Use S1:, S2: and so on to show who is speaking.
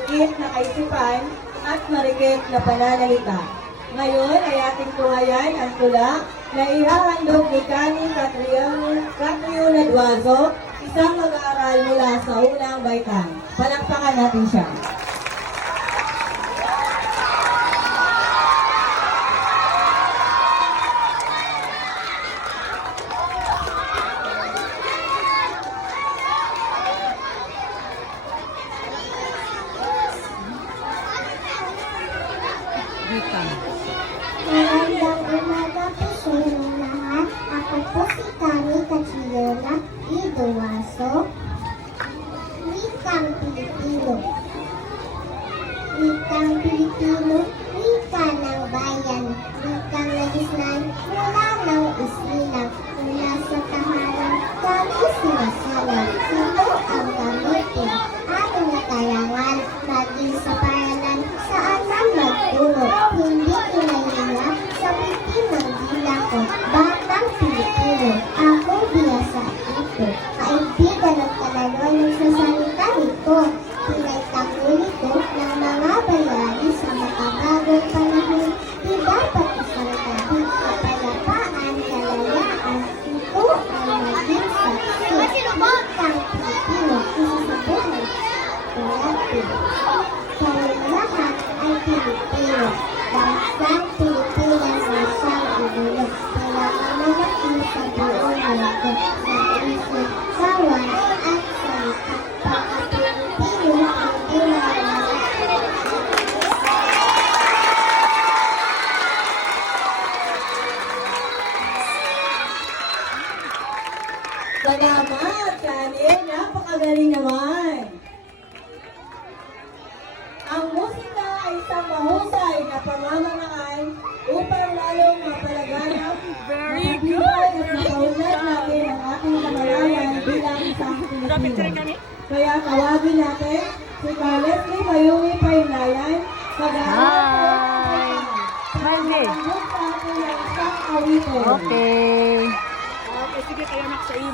S1: marikit na kaisipan at marikit na pananalita. Ngayon ay ating tuhayan ang tula na ihahandog ni Kani Catriona Duazo, isang mag-aaral mula sa unang baitang. Palakpakan natin siya.
S2: Magandang umaga po sa inyong lahat. Ako po si Kami Catriona Idowaso. Wikang Pilipino. Wikang Pilipino, wika bayan. Wikang nagisnan mula ng islilang. Mula sa tahanan, kami sinasalang. Ito ang gamitin.
S1: Salamat, Kani. Napakagaling naman. Ang musika ay isang mahusay na pamamaraan upang lalong mapalaganap,
S3: Very
S1: matibay at makaunlad natin ang ating kamalayan bilang isang Pilipino. Kaya tawagin natin si Leslie Mayumi Painayan,
S3: Hi!
S1: Awitin.
S3: Okay.
S4: Okay, sige kayo nak sa iyo.